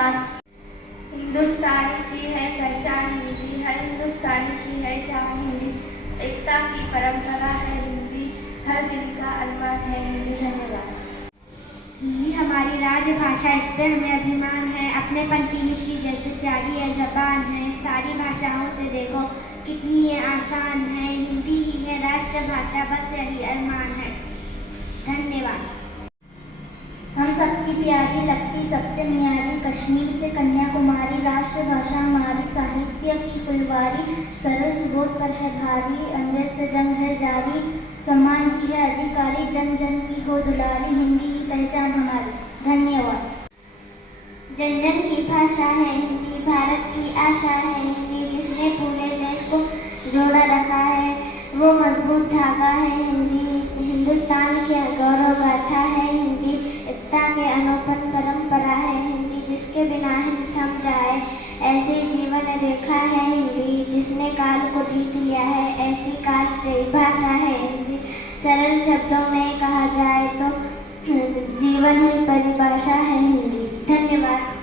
धन्यवाद। हिंदुस्तानी की है पहचान हिंदी, हर हिंदुस्तानी की है शान हिंदी, एकता की परंपरा है हिंदी, हर दिल का अरमान है हिंदी। धन्यवाद। हिंदी हमारी राजभाषा, इस पर हमें अभिमान है। अपनेपन की मिश्री जैसे प्यारी है ज़बान है, सारी भाषाओं से देखो कितनी ये आसान है। हिंदी ही है राष्ट्रभाषा, बस यही अरमान है। धन्यवाद। हम सबकी प्यारी लगती सबसे न्यारी, कश्मीर से कन्याकुमारी, राष्ट्रभाषा हमारी साहित्य की फुलवारी, सरल सुबोध पर है भारी, अंग्रेज से जंग है जारी, सम्मान की है अधिकारी, जन जन की हो दुलारी, हिंदी ही पहचान हमारी। धन्यवाद। जन जन की भाषा है हिंदी, भारत की आशा है हिंदी, जिसने पूरे देश को जोड़ा रखा है वो मजबूत धागा है हिंदी, हिंदुस्तान की गौरव गाथा है हिंदी, एकता के अनोखन परंपरा है हिंदी, जिसके बिना हिंद थम जाए ऐसे जीवन रेखा है हिंदी, जिसने काल को जीत लिया है ऐसी काल जयी भाषा है हिंदी, सरल शब्दों में कहा जाए तो जीवन ही परिभाषा है हिंदी। धन्यवाद।